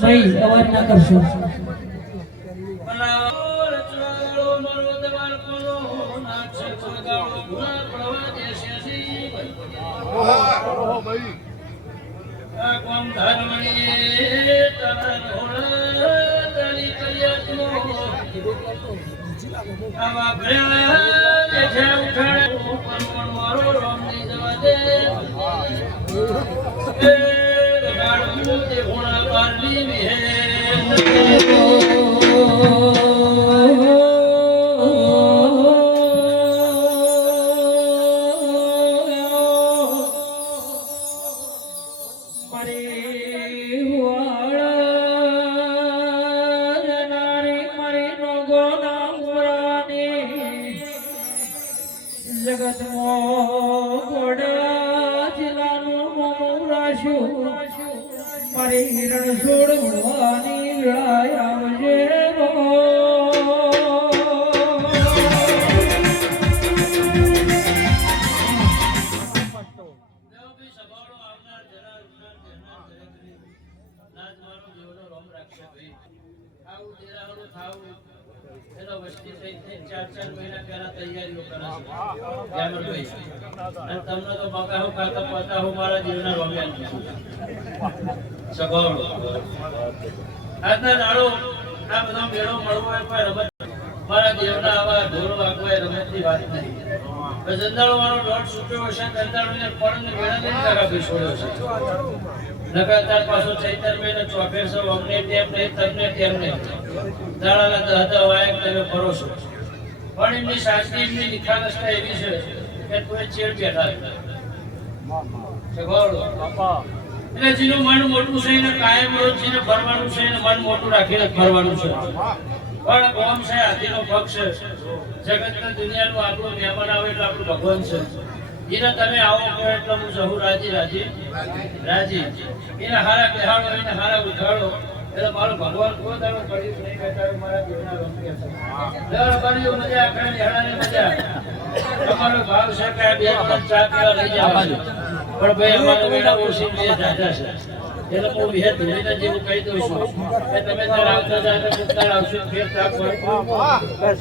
ભાઈ અવાજ ના કરશો. જગત મોડા જિલ્લાનું મોરાશું મારે હિરણ છોડવાની વેળા આવજે તૈયારીઓ કરે તમને તો બગાહો ખાતા પતા હો મારા જીવના રોમ્યા સગવડ આજના દાડો આ બધો મેળો મળવો એ કોઈ રમત મારા દેવના આવા ઢોલ વાગવા એ રમતની વાત નહીં. જંદાળો મારો દોઢ છૂટ્યો હશે કંટાળીને પડને વેળા લઈને કાકા છોડ્યો છે લગાતાર પાછો ચૈતર મહિને ચોફેર સો અમને ટેમ નહીં તમને ટેમ નહીં દાડાના દહદા વાયક તમે ફરો છો પણ એમની શાસ્ત્રી એમની નિખાલસતા એવી છે કે તું ચેડ બેઠા એટલે જેનું મન મોટું છે એને કાયમ રોજ જેને ફરવાનું છે એને મન મોટું રાખીને ફરવાનું છે પણ ઓમ છે હાથીનો પક્ષ છે જગતના દુનિયાનું આપણું મહેમાન આવે એટલે આપણું ભગવાન છે એને તમે આવો કહો એટલે હું સહુ રાજી રાજી રાજી એને હારા બેહાડો એને હારા ઉઠાડો એટલે મારો ભગવાન કોઈ દાડો કરી નહીં બેઠા મારા દેવના રમકે છે દર બની મજા કરે હેડાની મજા તમારો ભાવ છે કે બે ચા પીવા લઈ જવા પણ ભાઈ અમારો વેડા ઓછી બે જાજા છે એટલે હું વિહે ધોઈને જેવું કહી દઉં છું કે તમે ત્યારે આવતા જાય તો પુસ્તક આવશો ફેર તાક હોય બસ